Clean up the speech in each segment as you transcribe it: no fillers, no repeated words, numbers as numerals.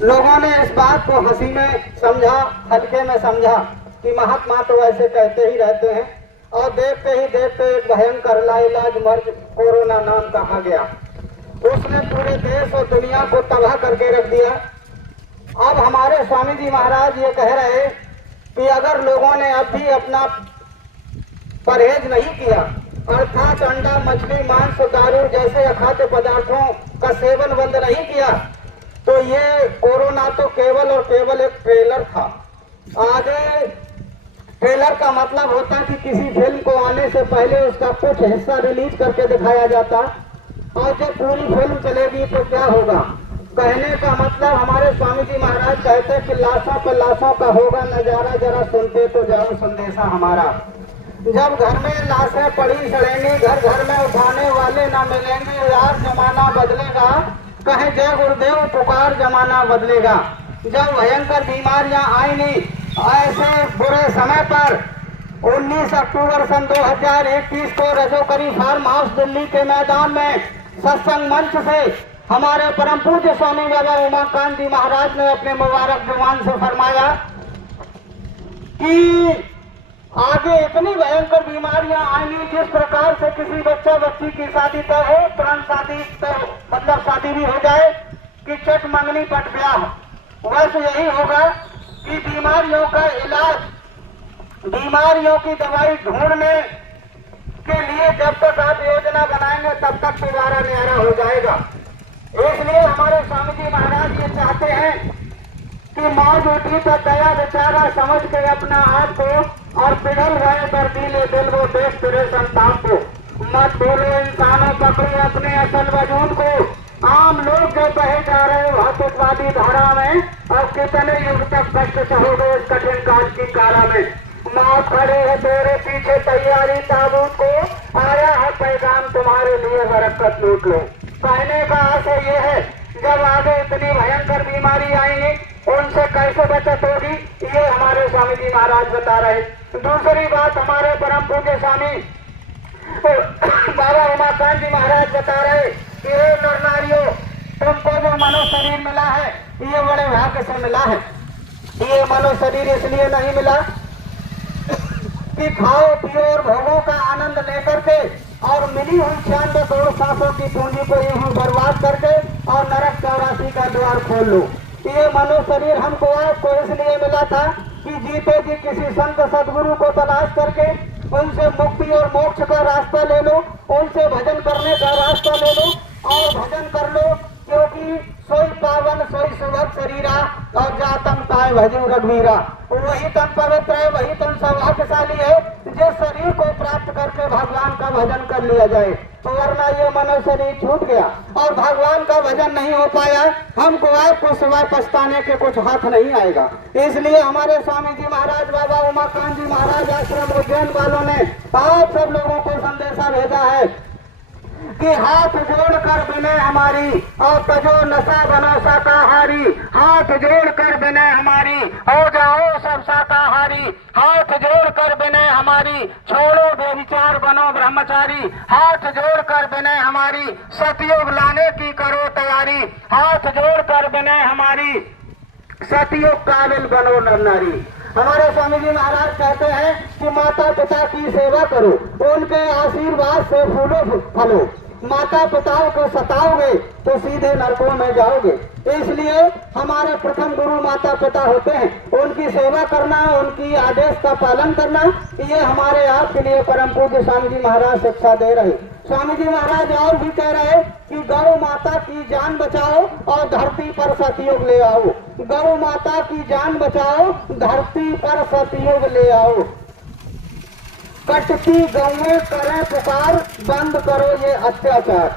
लोगों ने इस बात को हंसी में समझा, हल्के में समझा कि महात्मा तो ऐसे कहते ही रहते हैं, और देखते ही देखते एक भयंकर लाइलाज मर्ज कोरोना नाम का आ गया। उसने पूरे देश और दुनिया को तबाह करके रख दिया। अब हमारे स्वामी जी महाराज ये कह रहे कि अगर लोगों ने अब भी अपना परहेज नहीं किया, अर्थात अंडा, मछली, मांस, दारू जैसे अखाद्य पदार्थों का सेवन बंद नहीं किया, तो ये कोरोना तो केवल और केवल एक ट्रेलर था। आगे ट्रेलर का मतलब होता कि किसी फिल्म को आने से पहले उसका कुछ हिस्सा रिलीज करके दिखाया जाता, और जब पूरी फिल्म चलेगी तो क्या होगा। कहने का मतलब हमारे स्वामी जी महाराज कहते कि लाशों पर लाशों का होगा नजारा, जरा सुनते तो जाओ संदेशा हमारा। जब घर में लाशें पड़ी सड़ेंगी, घर घर में उठाने वाले न मिलेंगे, यार जमाना बदलेगा, कहे जय गुरुदेव पुकार, जमाना बदलेगा। जब भयंकर बीमारियां आएंगी, ऐसे बुरे समय पर 19 अक्टूबर सन 2021 को रजोकरी फार्म हाउस दिल्ली के मैदान में सत्संग मंच से हमारे परम पूज्य स्वामी बाबा उमाकांत जी महाराज ने अपने मुबारक जुबान से फरमाया कि आगे इतनी भयंकर बीमारियां आएंगी, जिस प्रकार से किसी बच्चा बच्ची की शादी तय हो, तुरंत शादी तय मतलब शादी भी हो जाए कि चट मंगनी पट ब्याह, वैसे यही होगा कि बीमारियों का इलाज, बीमारियों की दवाई ढूंढने के लिए जब तक आप योजना बनाएंगे तब तक दोबारा न्यारा हो जाएगा। इसलिए हमारे स्वामी जी महाराज ये चाहते हैं कि मौज उठी तो दया बेचारा समझ के अपना आप को, और पिघल गए बर्फीले दिल वो देश तेरे संताप को। मत भूलो इंसानों, पकड़ो अपने असल वजूद को। आम लोग जो बहे जा रहे हो हतवादी धारा में, और कितने युग तक कष्ट सहोगे इस कठिन काल की कारा में। मौत खड़े है तेरे पीछे तैयारी ताबूत को, आया है पैगाम तुम्हारे लिए बरकत लूट लो। कहने का आशय ये है, जब आगे इतनी भयंकर बीमारी आएंगी उनसे कैसे बचत होगी, ये हमारे स्वामी जी महाराज बता रहे। दूसरी बात हमारे परम पूज्य स्वामी बाबा उमाकांत जी महाराज बता रहे कि हे नर नारियों, तुमको जो मनुष्य शरीर मिला है ये बड़े भाग्य से मिला है। ये मनुष्य शरीर इसलिए नहीं मिला कि खाओ पियो और भोगों का आनंद लेकर के और मिली हुई 96 करोड़ सांसों की पूंजी को यूं बर्बाद करके और नरक 84 का द्वार खोल लो। ये मनुष्य शरीर हमको आपको इसलिए मिला था कि जीते जी किसी संत सदगुरु को तलाश करके उनसे मुक्ति और मोक्ष का रास्ता ले लो, उनसे भजन करने का रास्ता ले लो और भजन कर लो, क्योंकि सोई पावन सोई सुभग शरीरा और जातम पाए भजू रघुवीरा। वही तन पवित्र है, वही तन सौभाग्यशाली है जिस शरीर को प्राप्त करके भगवान का भजन कर लिया जाए। तो वरना ये मनुष्य शरीर छूट गया और भगवान का भजन नहीं हो पाया, हमको आपको सिवाय पछताने के कुछ हाथ नहीं आएगा। इसलिए हमारे स्वामी जी महाराज बाबा उमाकांत जी महाराज आश्रम उज्जैन वालों ने आप सब लोगों को संदेशा भेजा है कि हाथ जोड़कर विनय हमारी और तजो नशा बनो शाकाहारी। हाथ जोड़कर विनय हमारी हो जाओ सब शाकाहारी। हाथ जोड़कर विनय हमारी छोड़ो बेविचार बनो ब्रह्मचारी। हाथ जोड़कर विनय हमारी सतयुग लाने की करो तैयारी। हाथ जोड़कर विनय हमारी सतयुग काबिल बनो नर नारी। हमारे स्वामी जी महाराज कहते हैं कि माता पिता की सेवा करो, उनके आशीर्वाद से फूलो फलो। माता पिताओं को सताओगे तो सीधे नरकों में जाओगे। इसलिए हमारे प्रथम गुरु माता पिता होते हैं, उनकी सेवा करना, उनकी आदेश का पालन करना, ये हमारे आपके लिए परम पूज्य स्वामी जी महाराज शिक्षा दे रहे। स्वामी जी महाराज और भी कह रहे कि गौ माता की जान बचाओ और धरती पर सतयुग ले आओ। गौ माता की जान बचाओ, धरती पर सतयुग ले आओ। कटती गौएं करें पुकार, बंद करो ये अत्याचार।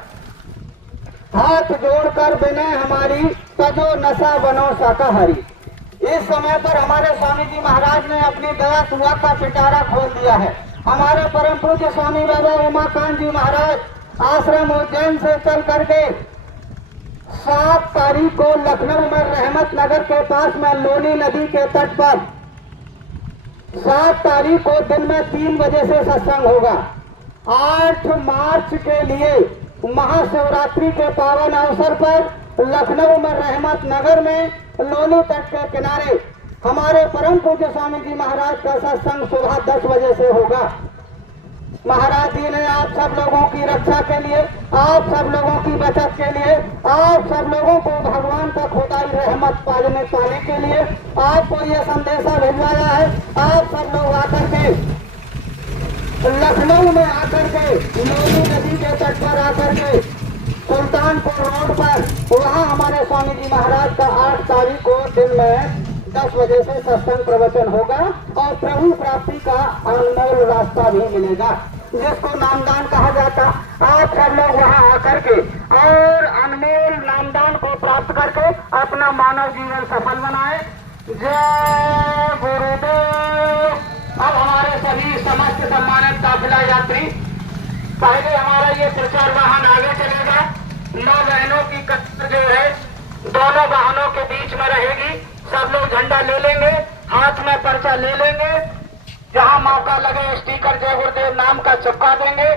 हाथ जोड़कर विनय हमारी तजो नशा बनो शाकाहारी। इस समय पर हमारे स्वामी जी महाराज ने अपनी दया सुहा का पिटारा खोल दिया है। हमारे परम पूज्य स्वामी बाबा उमाकांत जी महाराज आश्रम उज्जैन से चल करके 7 तारीख को लखनऊ में रहमत नगर के पास में लोनी नदी के तट पर 7 तारीख को दिन में 3 बजे से सत्संग होगा। 8 मार्च के लिए महाशिवरात्रि के पावन अवसर पर लखनऊ में रहमत नगर में लोनी तट के किनारे हमारे परम पूज्य स्वामी जी महाराज का सत्संग सुबह 10 बजे से होगा। महाराज जी ने आप सब लोगों की रक्षा के लिए, आप सब लोगों की बचत के लिए, आप सब लोगों को भगवान का खुदाई रहमत पाने के लिए आपको ये संदेशा भिजवाया है। आप सब लोग आकर के लखनऊ में आकर के लोनी नदी के तट पर आकर के सुल्तानपुर रोड पर वहाँ हमारे स्वामी जी महाराज का 8 तारीख को दिन में 10 बजे से सत्संग प्रवचन होगा और प्रभु प्राप्ति का अनमोल रास्ता भी मिलेगा, जिसको नामदान कहा जाता। आप सब लोग वहाँ आकर के और अनमोल नामदान को प्राप्त करके अपना मानव जीवन सफल बनाए। जय गुरुदेव। अब हमारे सभी समस्त सम्मानित काफिला यात्री, पहले हमारा ये प्रचार वाहन आगे चलेगा। 9 बहनों की कतार जो है दोनों वाहनों के बीच में रहेगी। सब लोग झंडा ले लेंगे, हाथ में पर्चा ले लेंगे, जहां मौका लगे स्टिकर जय गुरुदेव नाम का चिपका देंगे।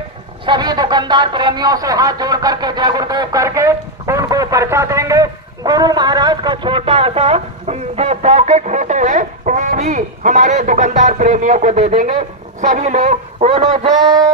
सभी दुकानदार प्रेमियों से हाथ जोड़ करके जय गुरुदेव करके उनको पर्चा देंगे। गुरु महाराज का छोटा सा जो पॉकेट फोटो है वो भी हमारे दुकानदार प्रेमियों को दे देंगे। सभी लोग बोलो जय